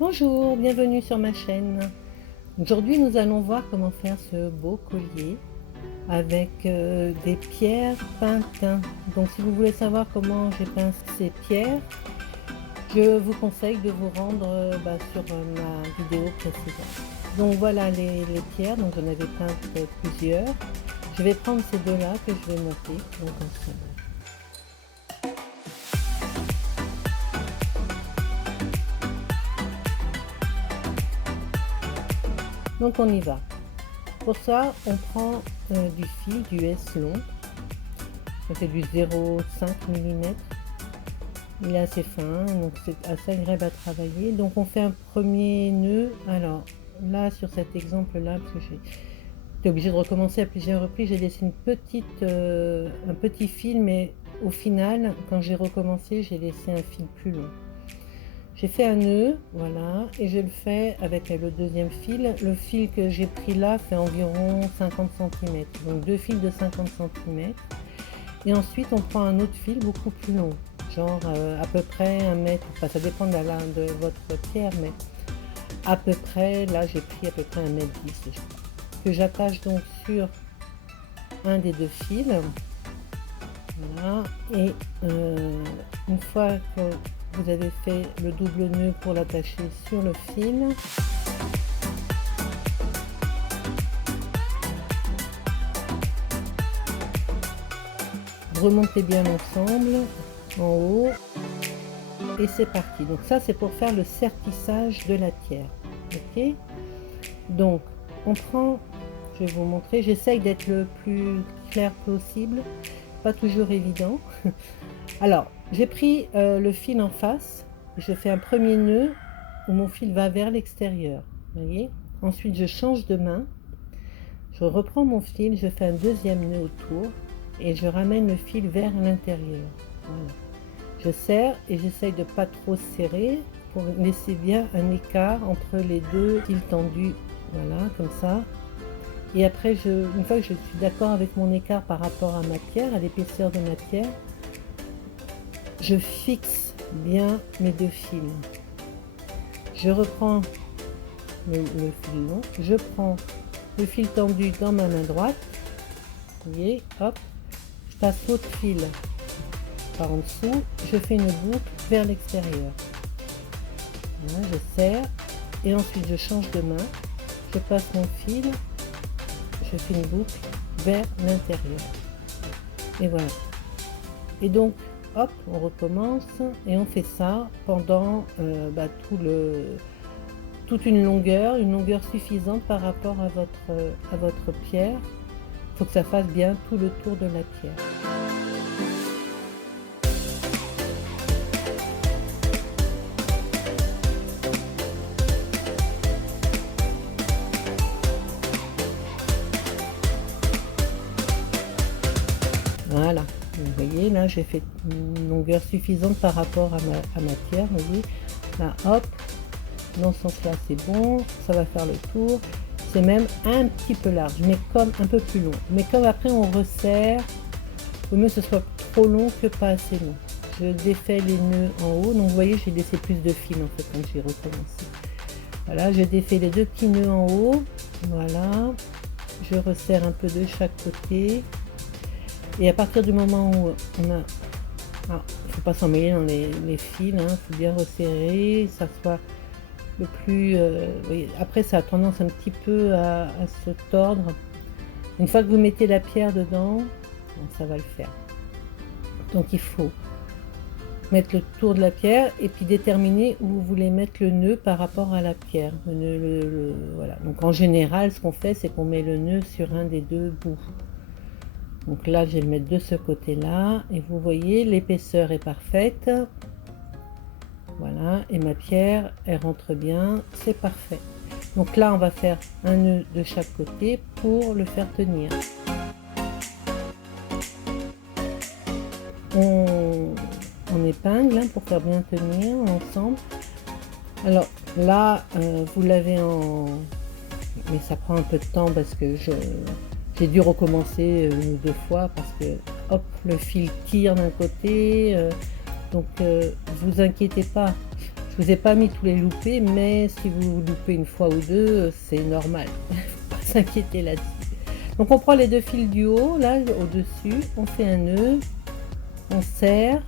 Bonjour, bienvenue sur ma chaîne. Aujourd'hui, nous allons voir comment faire ce beau collier avec des pierres peintes. Donc, si vous voulez savoir comment j'ai peint ces pierres, je vous conseille de vous rendre sur ma vidéo précédente. Donc, voilà les pierres. Donc, j'en avais peint plusieurs. Je vais prendre ces deux-là que je vais monter donc ensemble. Donc on y va. Pour ça, on prend du fil, du S long. C'est du 0,5 mm. Il est assez fin, donc c'est assez agréable à travailler. Donc on fait un premier nœud. Alors là, sur cet exemple-là, parce que j'étais obligée de recommencer à plusieurs reprises, j'ai laissé un petit fil, mais au final, quand j'ai recommencé, j'ai laissé un fil plus long. J'ai fait un nœud, voilà, et je le fais avec le deuxième fil. Le fil que j'ai pris là fait environ 50 cm, donc deux fils de 50 cm. Et ensuite, on prend un autre fil beaucoup plus long, genre à peu près 1 mètre, enfin ça dépend de votre pierre, mais à peu près, là j'ai pris à peu près 1,10 m, que j'attache donc sur un des deux fils. Voilà, et une fois que vous avez fait le double nœud pour l'attacher sur le fil, remontez bien l'ensemble en haut et c'est parti. Donc ça, c'est pour faire le sertissage de la pierre. Ok, donc on prend, je vais vous montrer, j'essaye d'être le plus clair possible, pas toujours évident. Alors j'ai pris le fil en face, je fais un premier nœud où mon fil va vers l'extérieur, voyez. Ensuite je change de main, je reprends mon fil, je fais un deuxième nœud autour et je ramène le fil vers l'intérieur. Voilà. Je serre et j'essaye de pas trop serrer pour laisser bien un écart entre les deux fils tendus, voilà, comme ça. Et après, une fois que je suis d'accord avec mon écart par rapport à ma pierre, à l'épaisseur de ma pierre, je fixe bien mes deux fils. Je reprends le fil long, je prends le fil tendu dans ma main droite, vous voyez, hop, je passe l'autre fil par en dessous, je fais une boucle vers l'extérieur. Voilà, je serre et ensuite je change de main, je passe mon fil, je fais une boucle vers l'intérieur. Et voilà. Et donc, hop, on recommence et on fait ça pendant toute une longueur suffisante par rapport à votre pierre. Il faut que ça fasse bien tout le tour de la pierre. Voilà, vous voyez, là j'ai fait une longueur suffisante par rapport à ma pierre, vous voyez. Là, hop, dans ce sens là c'est bon, ça va faire le tour. C'est même un petit peu large, mais comme un peu plus long. Mais comme après on resserre, au mieux que ce soit trop long que pas assez long. Je défais les nœuds en haut, donc vous voyez j'ai laissé plus de fil en fait quand j'ai recommencé. Voilà, je défais les deux petits nœuds en haut, voilà, je resserre un peu de chaque côté. Et à partir du moment où on a, il ne faut pas s'en mêler dans les fils, il faut bien resserrer, ça soit le plus, oui. Après ça a tendance un petit peu à se tordre. Une fois que vous mettez la pierre dedans, ça va le faire. Donc il faut mettre le tour de la pierre et puis déterminer où vous voulez mettre le nœud par rapport à la pierre. Voilà. Donc en général, ce qu'on fait, c'est qu'on met le nœud sur un des deux bouts. Donc là, je vais le mettre de ce côté-là et vous voyez, l'épaisseur est parfaite. Voilà, et ma pierre, elle rentre bien, c'est parfait. Donc là, on va faire un nœud de chaque côté pour le faire tenir. On épingle pour faire bien tenir ensemble. Alors là, vous l'avez en... Mais ça prend un peu de temps parce que j'ai dû recommencer une ou deux fois parce que hop, le fil tire d'un côté. Donc vous inquiétez pas, je Je vous ai pas mis tous les loupés, mais si vous loupez une fois ou deux, c'est normal. Faut pas s'inquiéter là-dessus. Donc on prend les deux fils du haut, là, au-dessus, on fait un nœud, on serre.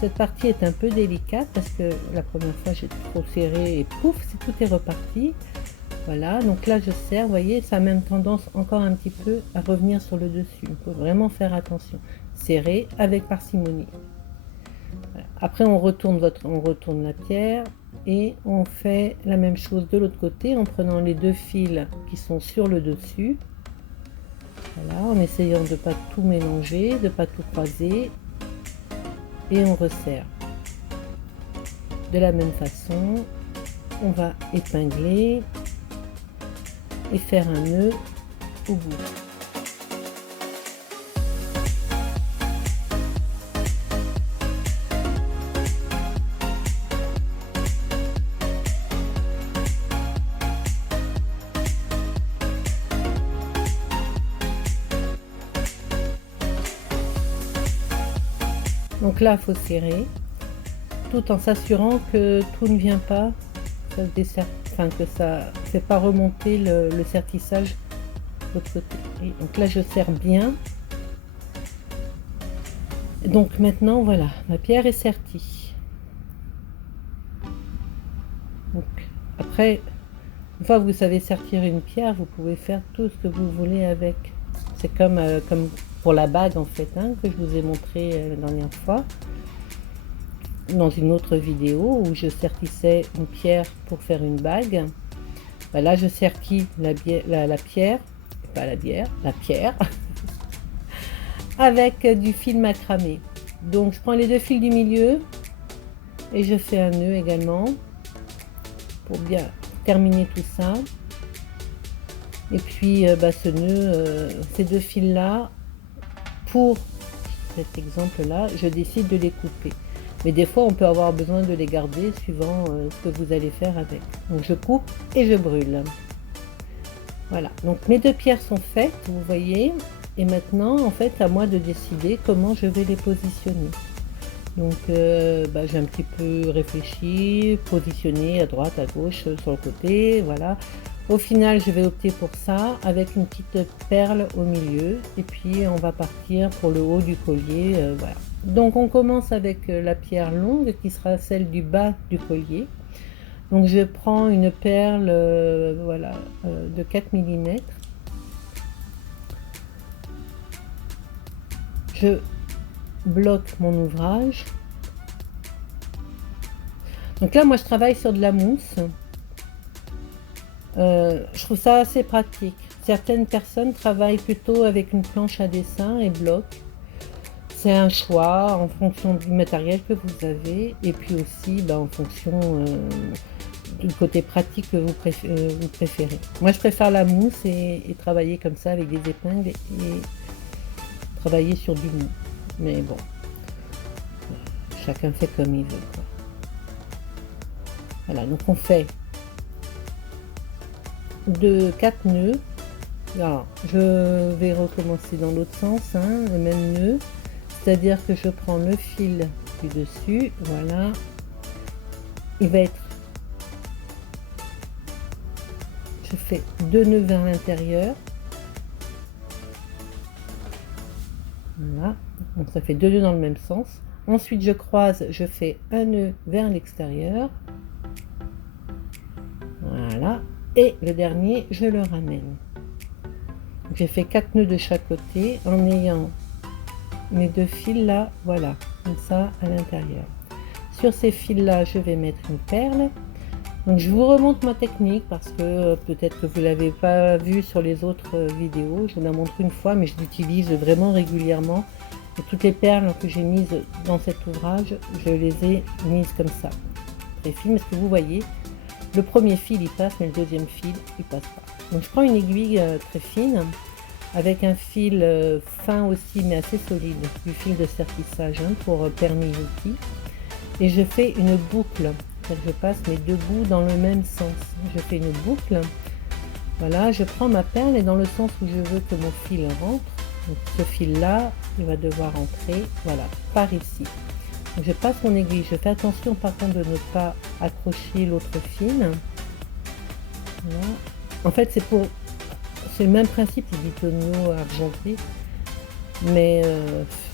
Cette partie est un peu délicate parce que la première fois j'ai trop serré et pouf, tout est reparti. Voilà, donc là je serre, vous voyez, ça a même tendance encore un petit peu à revenir sur le dessus. Il faut vraiment faire attention. Serrer avec parcimonie. Voilà. Après on retourne la pierre et on fait la même chose de l'autre côté en prenant les deux fils qui sont sur le dessus. Voilà, en essayant de ne pas tout mélanger, de ne pas tout croiser. Et on resserre. De la même façon, on va épingler et faire un nœud au bout. Donc là, il faut serrer, tout en s'assurant que tout ne vient pas, que ça ne fait pas remonter le sertissage de l'autre côté. Et donc là, je serre bien. Donc maintenant, voilà, ma pierre est sertie. Donc après, une fois que vous savez sertir une pierre, vous pouvez faire tout ce que vous voulez avec. C'est comme pour la bague en fait, hein, que je vous ai montré la dernière fois dans une autre vidéo où je sertissais une pierre pour faire une bague. Ben là je sertis la pierre, pas la bière, la pierre avec du fil macramé. Donc je prends les deux fils du milieu et je fais un nœud également pour bien terminer tout ça. Et puis ce nœud, ces deux fils là, pour cet exemple là, je décide de les couper. Mais des fois on peut avoir besoin de les garder suivant ce que vous allez faire avec. Donc je coupe et je brûle. Voilà, donc mes deux pierres sont faites, vous voyez. Et maintenant en fait à moi de décider comment je vais les positionner. Donc j'ai un petit peu réfléchi, positionné à droite, à gauche, sur le côté, voilà. Au final, je vais opter pour ça avec une petite perle au milieu et puis on va partir pour le haut du collier. Voilà. Donc on commence avec la pierre longue qui sera celle du bas du collier. Donc je prends une perle de 4 mm. Je bloque mon ouvrage. Donc là, moi, je travaille sur de la mousse. Je trouve ça assez pratique. Certaines personnes travaillent plutôt avec une planche à dessin et bloquent. C'est un choix en fonction du matériel que vous avez et puis aussi en fonction du côté pratique que vous préférez. Moi, je préfère la mousse et travailler comme ça avec des épingles et travailler sur du mou. Mais bon, chacun fait comme il veut, quoi. Voilà, donc on fait 4 nœuds. Alors, je vais recommencer dans l'autre sens, hein, le même nœud. C'est-à-dire que je prends le fil du dessus, voilà. Il va être... Je fais 2 nœuds vers l'intérieur. Voilà, donc ça fait 2 nœuds dans le même sens. Ensuite, je croise, je fais un nœud vers l'extérieur. Voilà. Et le dernier, je le ramène. J'ai fait 4 nœuds de chaque côté en ayant mes deux fils là, voilà, comme ça à l'intérieur. Sur ces fils là, je vais mettre une perle. Donc je vous remonte ma technique parce que peut-être que vous ne l'avez pas vu sur les autres vidéos. Je vous la montre une fois, mais je l'utilise vraiment régulièrement. Et toutes les perles que j'ai mises dans cet ouvrage, je les ai mises comme ça, très fines, parce que vous voyez, le premier fil il passe, mais le deuxième fil il passe pas. Donc je prends une aiguille très fine, avec un fil fin aussi, mais assez solide, du fil de sertissage pour permilluti. Et je fais une boucle. Je passe mes deux bouts dans le même sens. Je fais une boucle. Voilà, je prends ma perle et dans le sens où je veux que mon fil rentre. Donc ce fil là, il va devoir entrer, voilà, par ici. Je passe mon aiguille, je fais attention par contre de ne pas accrocher l'autre fil. Voilà. En fait c'est le même principe du tonneau argenté, mais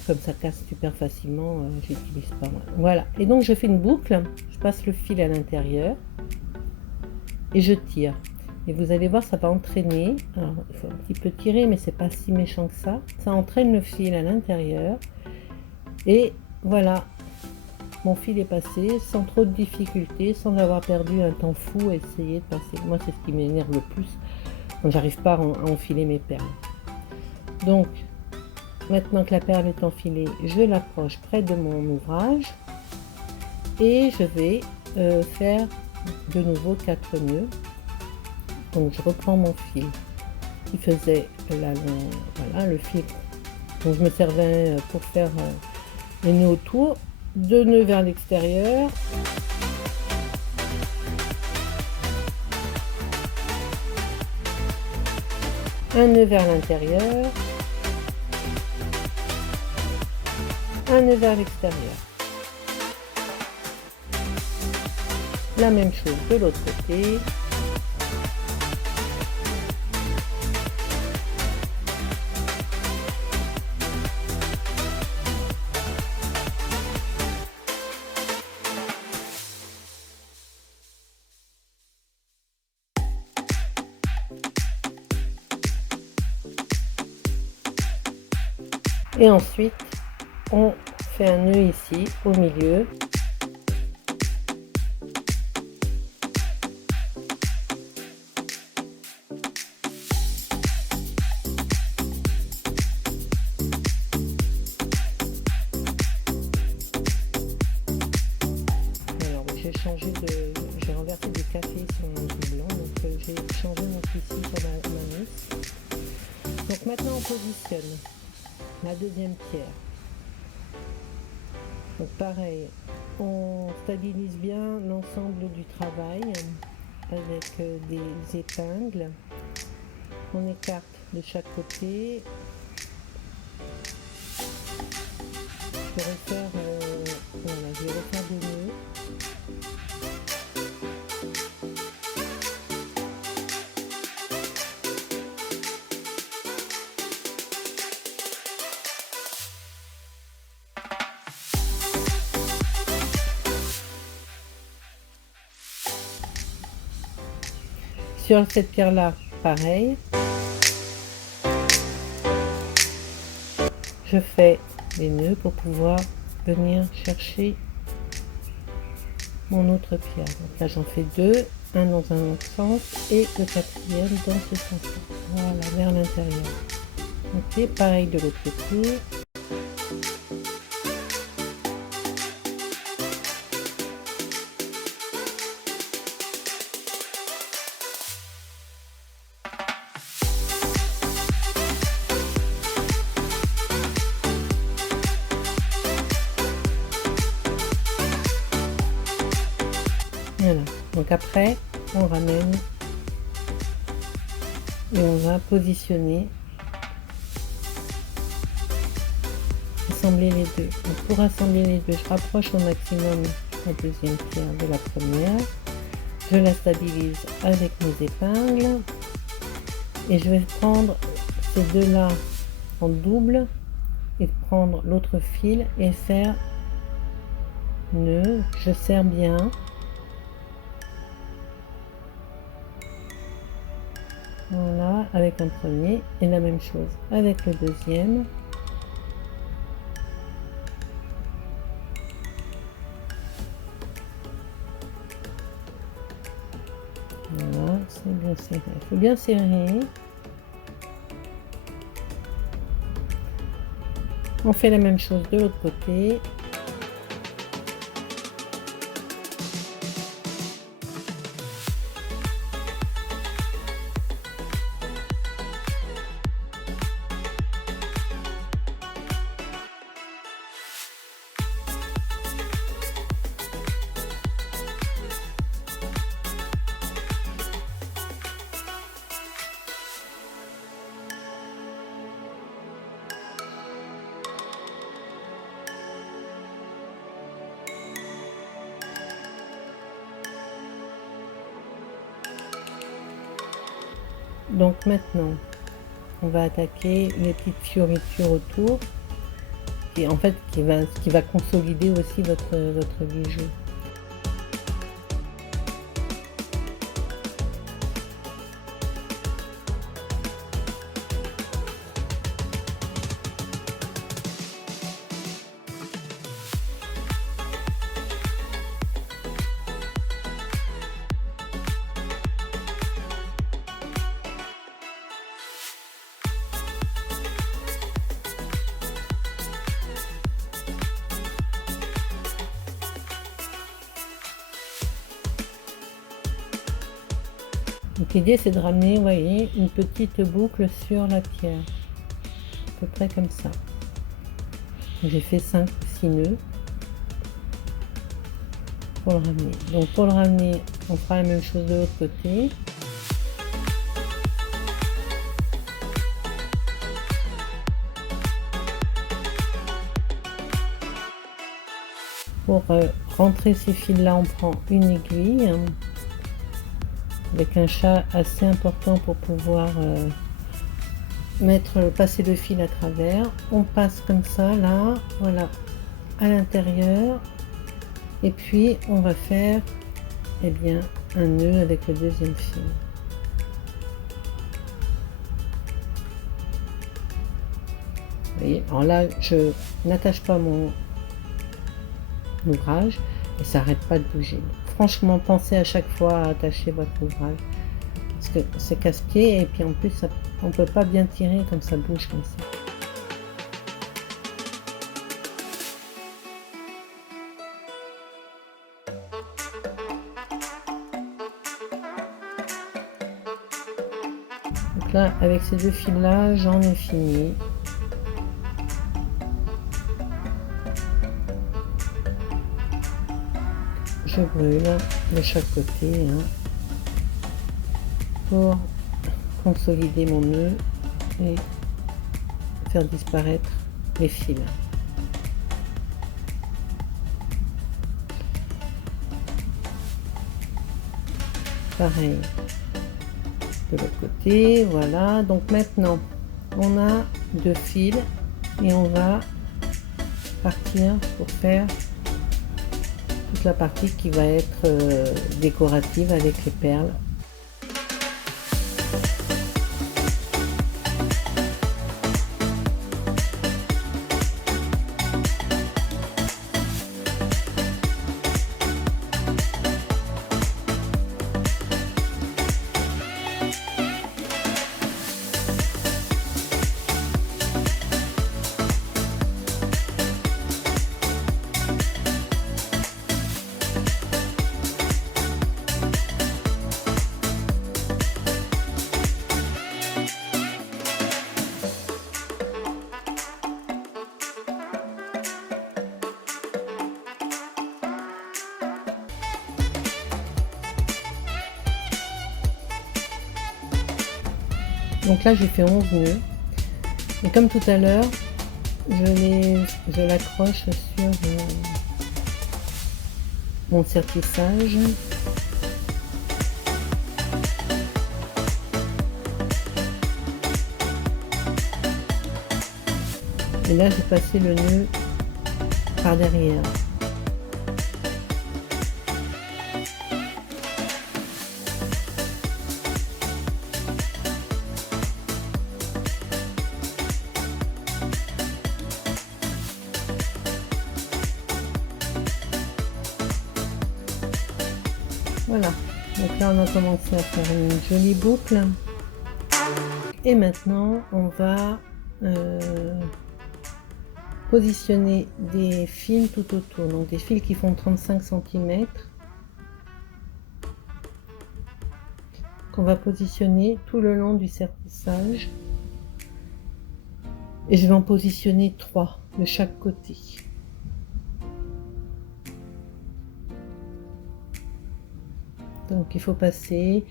comme ça casse super facilement, j'utilise pas moi. Voilà, et donc je fais une boucle, je passe le fil à l'intérieur et je tire. Et vous allez voir, ça va entraîner. Alors, il faut un petit peu tirer, mais c'est pas si méchant que ça. Ça entraîne le fil à l'intérieur. Et voilà, mon fil est passé sans trop de difficultés, sans avoir perdu un temps fou à essayer de passer. Moi, c'est ce qui m'énerve le plus quand j'arrive pas à enfiler mes perles. Donc, maintenant que la perle est enfilée, je l'approche près de mon ouvrage et je vais faire de nouveau 4 nœuds. Donc je reprends mon fil qui faisait voilà, le fil dont je me servais pour faire les nœuds autour, 2 nœuds vers l'extérieur, un nœud vers l'intérieur, un nœud vers l'extérieur. La même chose de l'autre côté. Et ensuite, on fait un nœud ici au milieu. Alors j'ai renversé du café sur mon blanc, donc j'ai changé mon tissu sur ma mousse. Donc maintenant on positionne la deuxième pierre. Donc pareil, on stabilise bien l'ensemble du travail avec des épingles. On écarte de chaque côté. Je vais refaire, voilà, je vais refaire 2 nœuds. Sur cette pierre là, pareil, je fais des nœuds pour pouvoir venir chercher mon autre pierre. Donc là j'en fais 2, un dans un autre sens et le quatrième dans ce sens là, voilà, vers l'intérieur. Ok, pareil de l'autre côté. Voilà, donc après on ramène et on va positionner, assembler les deux. Donc pour assembler les deux, je rapproche au maximum la deuxième pierre de la première, je la stabilise avec mes épingles et je vais prendre ces deux là en double et prendre l'autre fil et faire nœud. Je serre bien. Voilà, avec un premier et la même chose avec le deuxième. Voilà, c'est bien serré. Il faut bien serrer. On fait la même chose de l'autre côté. Donc maintenant, on va attaquer les petites fioritures autour, et en fait qui va consolider aussi votre bijou. Donc l'idée c'est de ramener, vous voyez, une petite boucle sur la pierre, à peu près comme ça. J'ai fait 5 ou 6 nœuds pour le ramener. Donc pour le ramener, on fera la même chose de l'autre côté. Pour rentrer ces fils là, on prend une aiguille avec un chat assez important pour pouvoir passer le fil à travers. On passe comme ça là, voilà, à l'intérieur, et puis on va faire bien un nœud avec le deuxième fil. Vous voyez, alors là je n'attache pas mon ouvrage et ça n'arrête pas de bouger. Franchement, pensez à chaque fois à attacher votre ouvrage parce que c'est casse-pied, et puis en plus on peut pas bien tirer comme ça bouge comme ça. Donc là, avec ces deux fils là, j'en ai fini. Je brûle de chaque côté pour consolider mon nœud et faire disparaître les fils. Pareil de l'autre côté, voilà. Donc maintenant on a 2 fils et on va partir pour faire toute la partie qui va être décorative avec les perles. Donc là j'ai fait 11 nœuds, et comme tout à l'heure je l'accroche sur mon sertissage. Et là j'ai passé le nœud par derrière. Voilà, donc là on a commencé à faire une jolie boucle, et maintenant on va positionner des fils tout autour, donc des fils qui font 35 cm qu'on va positionner tout le long du sertissage, et je vais en positionner 3 de chaque côté. Donc il faut passer,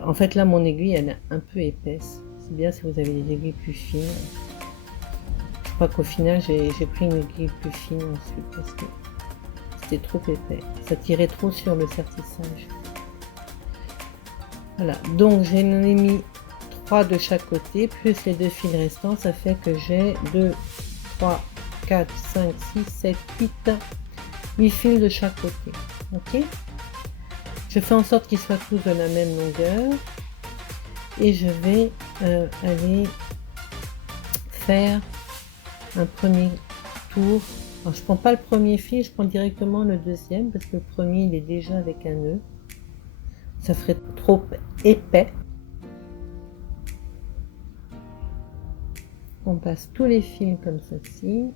en fait là mon aiguille elle est un peu épaisse, c'est bien si vous avez des aiguilles plus fines. Je crois qu'au final j'ai pris une aiguille plus fine ensuite parce que c'était trop épais, ça tirait trop sur le sertissage. Voilà, donc j'ai mis 3 de chaque côté, plus les 2 fils restants, ça fait que j'ai 2, 3, 4, 5, 6, 7, 8 fils de chaque côté. Ok, je fais en sorte qu'ils soient tous de la même longueur et je vais aller faire un premier tour. Alors, je prends pas le premier fil, je prends directement le deuxième parce que le premier il est déjà avec un nœud, ça ferait trop épais. On passe tous les fils comme ceci.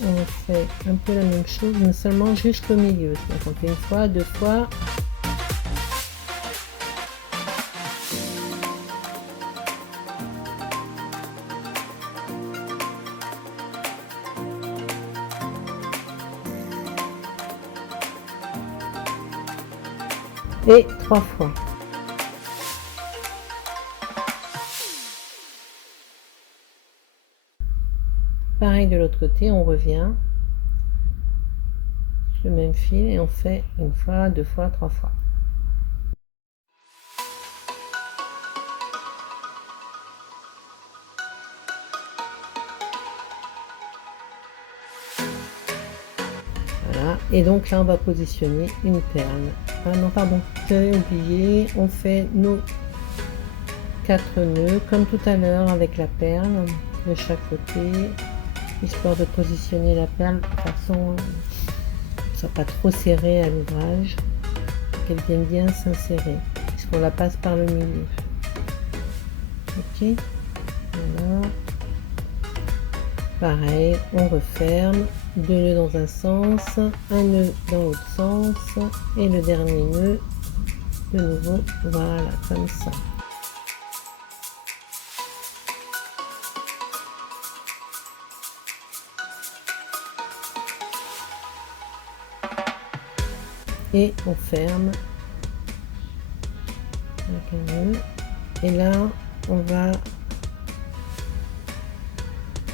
On fait un peu la même chose, mais seulement jusqu'au milieu. Donc on fait une fois, deux fois. Et 3 fois. Pareil de l'autre côté, on revient le même fil et on fait une fois, deux fois, 3 fois. Voilà, et donc là on va positionner une perle. Ah non, pardon, j'avais oublié, on fait nos 4 nœuds comme tout à l'heure avec la perle de chaque côté, histoire de positionner la perle de façon soit pas trop serrée à l'ouvrage, qu'elle vienne bien s'insérer puisqu'on la passe par le milieu. Ok, voilà, pareil, on referme, 2 nœuds dans un sens, un nœud dans l'autre sens et le dernier nœud de nouveau, voilà, comme ça. Et on ferme avec un nœud et là on va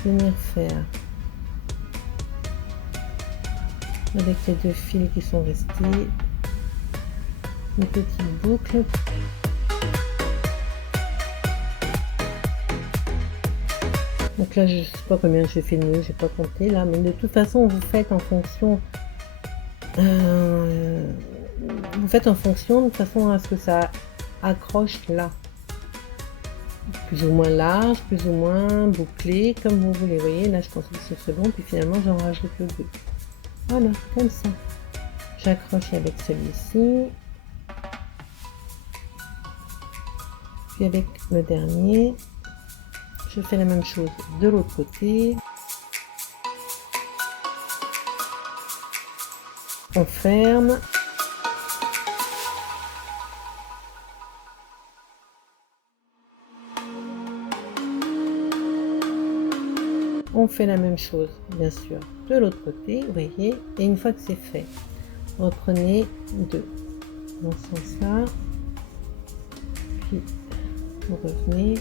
venir faire avec les 2 fils qui sont restés une petite boucle. Donc là je sais pas combien j'ai fait de nœuds, j'ai pas compté là, mais de toute façon vous faites en fonction de façon à ce que ça accroche là, plus ou moins large, plus ou moins bouclé, comme vous voulez. Vous voyez là je pense que c'est ce long, puis finalement j'en rajoute le 2. Voilà, comme ça. J'accroche avec celui-ci, puis avec le dernier je fais la même chose de l'autre côté. On ferme. On fait la même chose, bien sûr, de l'autre côté, vous voyez. Et une fois que c'est fait, reprenez 2 dans ce sens-là. Puis, vous revenez.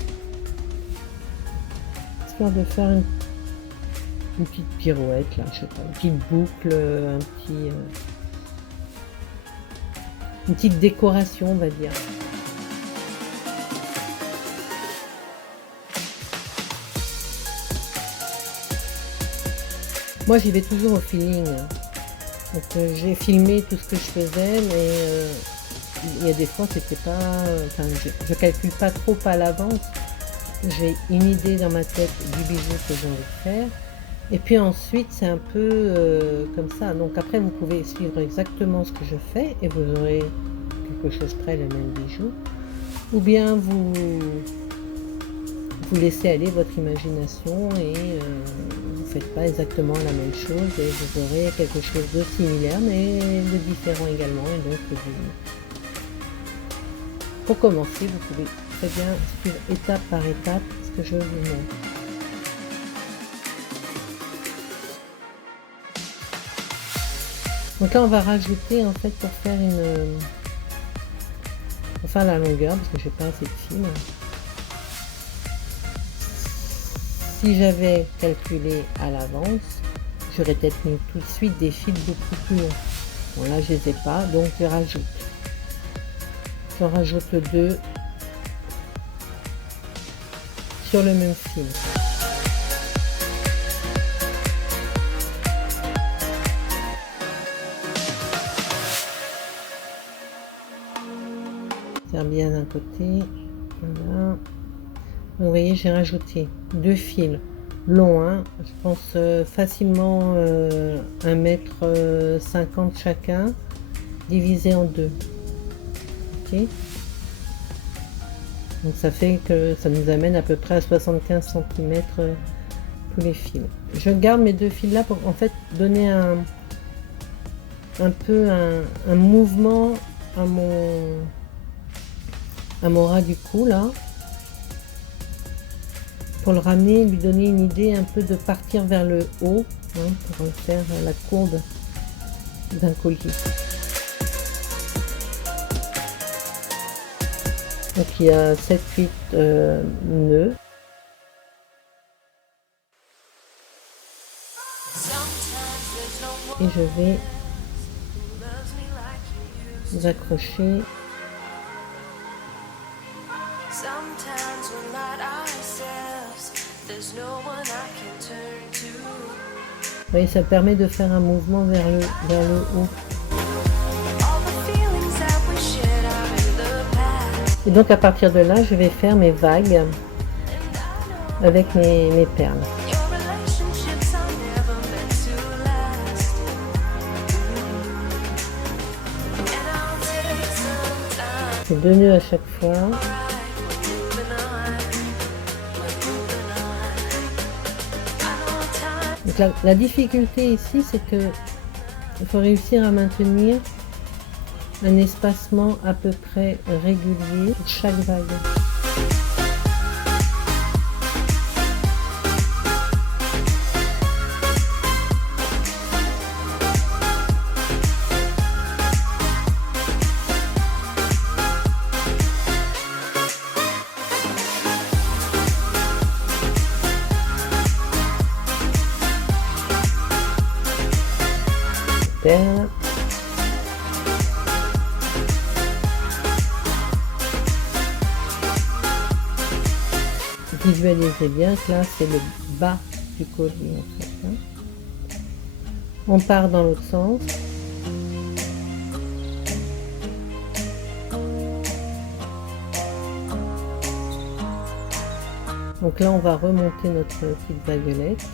Histoire de faire une petite pirouette, là, je sais pas, une petite boucle, une petite décoration, on va dire. Moi j'y vais toujours au feeling, donc j'ai filmé tout ce que je faisais, mais il y a des fois c'était pas, enfin je calcule pas trop à l'avance, j'ai une idée dans ma tête du bijou que j'ai envie de faire, et puis ensuite c'est un peu comme ça. Donc après vous pouvez suivre exactement ce que je fais et vous aurez quelque chose près le même bijou, ou bien vous laissez aller votre imagination et vous faites pas exactement la même chose et vous aurez quelque chose de similaire mais de différent également. Et donc pour commencer vous pouvez très bien suivre étape par étape ce que je vous montre. Donc là on va rajouter en fait pour faire la longueur, parce que j'ai pas assez de fil. Si j'avais calculé à l'avance, j'aurais peut-être mis tout de suite des fils beaucoup plus longs. Bon là je les ai pas, donc je rajoute. J'en rajoute 2 sur le même fil. Faire bien d'un côté, voilà. Donc, vous voyez, j'ai rajouté 2 fils longs, hein, je pense facilement 1,50 m chacun, divisé en 2. Ok, donc ça fait que ça nous amène à peu près à 75 cm tous les fils. Je garde mes 2 fils là pour en fait donner un peu un mouvement à mon ras du cou là, pour le ramener, lui donner une idée un peu de partir vers le haut, hein, pour faire la courbe d'un collier. Donc il y a 7-8 nœuds. Et je vais les accrocher. Vous voyez, ça permet de faire un mouvement vers le haut. Et donc à partir de là, je vais faire mes vagues avec mes perles. C'est 2 nœuds à chaque fois. Donc la difficulté ici, c'est que il faut réussir à maintenir un espacement à peu près régulier pour chaque vague. Perle. Visualisez bien que là c'est le bas du collier en fait, hein. On part dans l'autre sens. Donc là on va remonter notre petite vaguelette.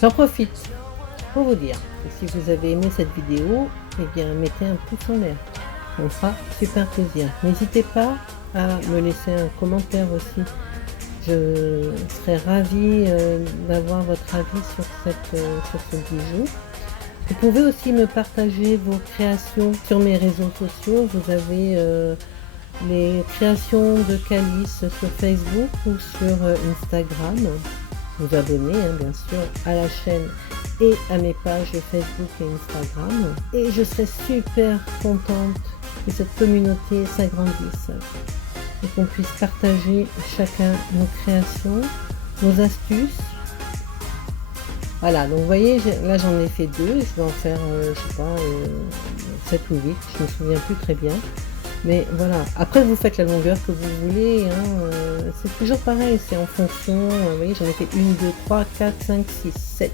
J'en profite pour vous dire que si vous avez aimé cette vidéo, eh bien mettez un pouce en l'air, ça me fera super plaisir. N'hésitez pas à me laisser un commentaire aussi, je serais ravie d'avoir votre avis sur ce bijou. Vous pouvez aussi me partager vos créations sur mes réseaux sociaux. Vous avez les créations de Calice sur Facebook ou sur Instagram. Vous abonner hein, bien sûr à la chaîne et à mes pages Facebook et Instagram. Et je serais super contente que cette communauté s'agrandisse et qu'on puisse partager chacun nos créations, nos astuces. Voilà, donc vous voyez, là j'en ai fait 2, je vais en faire, je sais pas, 7 ou 8, je me souviens plus très bien. Mais voilà, après vous faites la longueur que vous voulez, hein, c'est toujours pareil, c'est en fonction, vous voyez, j'en ai fait 1, 2, 3, 4, 5, 6, 7.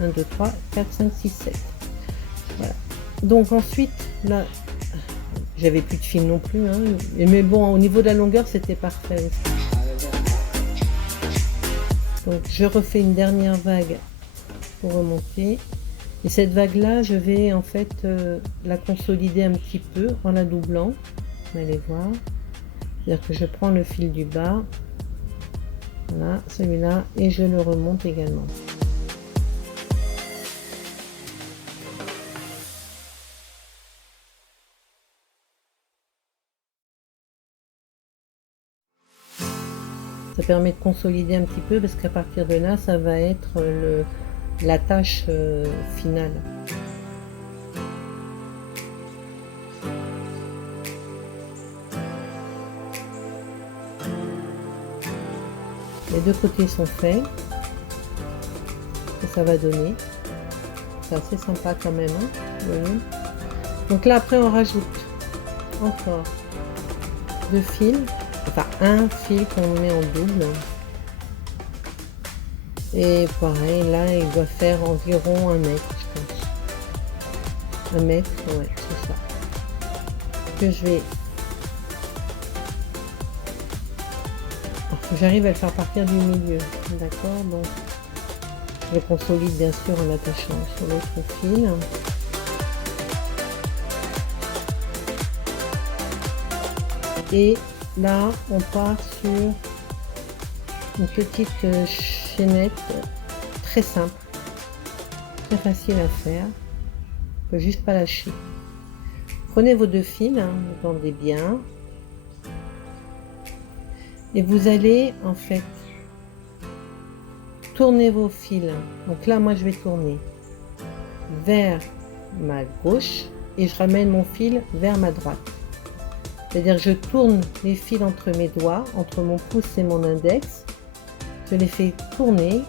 1, 2, 3, 4, 5, 6, 7. Voilà. Donc ensuite, là, j'avais plus de fil non plus, hein, mais bon, au niveau de la longueur, c'était parfait aussi. Donc je refais une dernière vague pour remonter. Et cette vague là, je vais en fait la consolider un petit peu en la doublant. Vous allez voir. C'est-à-dire que je prends le fil du bas, voilà, celui-là, et je le remonte également. permet de consolider un petit peu parce qu'à partir de là, ça va être la tâche finale. Les deux côtés sont faits. Ça va donner. C'est assez sympa quand même. Hein, vous voyez. Donc là, après, on rajoute encore 2 fils. Enfin, un fil qu'on met en double. Et pareil, là, il doit faire environ 1 mètre, je pense. 1 mètre, ouais, c'est ça. Que je vais... J'arrive à le faire partir du milieu, d'accord? Donc, je le consolide bien sûr en l'attachant sur l'autre fil. Et là, on part sur une petite chaînette très simple, très facile à faire. On peut juste pas lâcher. Prenez vos 2 fils, hein, vous tendez bien. Et vous allez en fait tourner vos fils. Donc là, moi, je vais tourner vers ma gauche et je ramène mon fil vers ma droite. C'est-à-dire je tourne les fils entre mes doigts, entre mon pouce et mon index. Je les fais tourner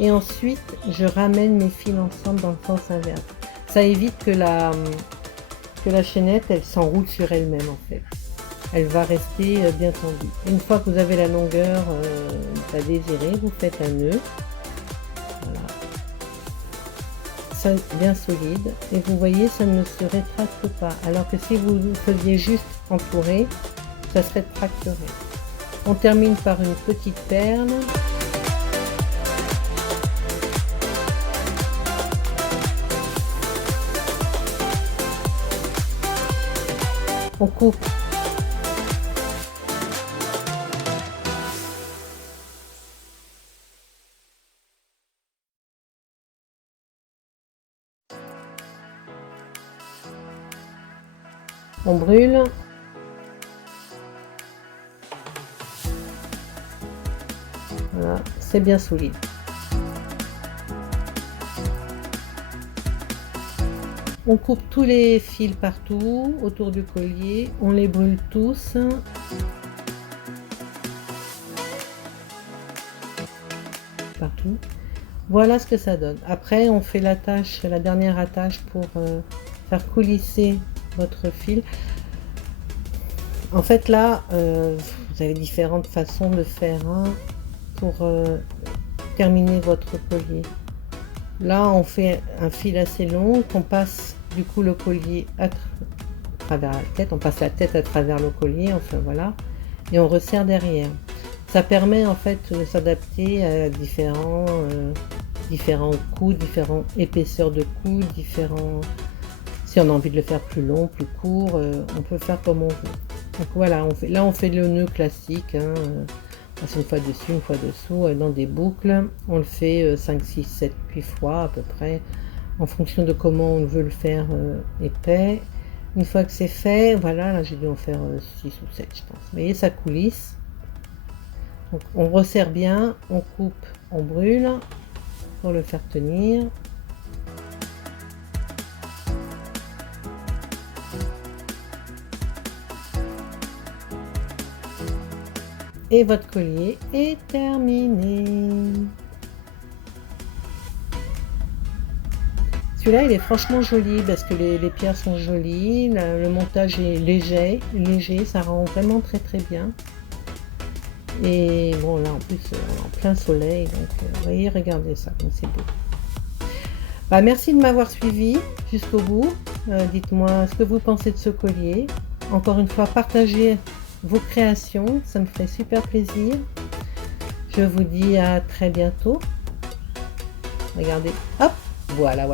et ensuite je ramène mes fils ensemble dans le sens inverse. Ça évite que la chaînette, elle s'enroule sur elle-même en fait. Elle va rester bien tendue. Une fois que vous avez la longueur à désirer, vous faites un nœud. Voilà. Ça bien solide. Et vous voyez, ça ne se rétracte pas. Alors que si vous faisiez juste entourer, ça se rétracterait. On termine par une petite perle. On coupe. On brûle. Voilà, c'est bien solide. On coupe tous les fils partout autour du collier, on les brûle tous. Partout. Voilà ce que ça donne. Après, on fait l'attache, la dernière attache pour faire coulisser votre fil. En fait, là, vous avez différentes façons de faire pour terminer votre collier. Là, on fait un fil assez long qu'on passe du coup le collier à travers la tête. On passe la tête à travers le collier, enfin voilà, et on resserre derrière. Ça permet en fait de s'adapter à différents coups, différentes épaisseurs de coups, si on a envie de le faire plus long, plus court, on peut faire comme on veut. Donc voilà, on fait le nœud classique, passe une fois dessus, une fois dessous, dans des boucles. On le fait 5, 6, 7, 8 fois à peu près, en fonction de comment on veut le faire épais. Une fois que c'est fait, voilà, là j'ai dû en faire 6 ou 7 je pense. Vous voyez, ça coulisse. Donc on resserre bien, on coupe, on brûle pour le faire tenir. Et votre collier est terminé. Celui-là, il est franchement joli parce que les pierres sont jolies, le montage est léger, ça rend vraiment très très bien. Et bon, là en plus, on est en plein soleil, donc vous voyez, regardez ça, comme c'est beau. Bah, merci de m'avoir suivi jusqu'au bout. Dites-moi ce que vous pensez de ce collier. Encore une fois, partagez vos créations, ça me ferait super plaisir. Je vous dis à très bientôt. Regardez, hop, voilà,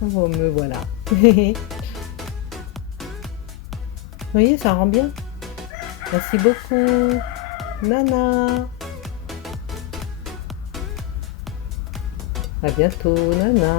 me voilà. Vous voyez, ça rend bien. Merci beaucoup. Nana. À bientôt, Nana.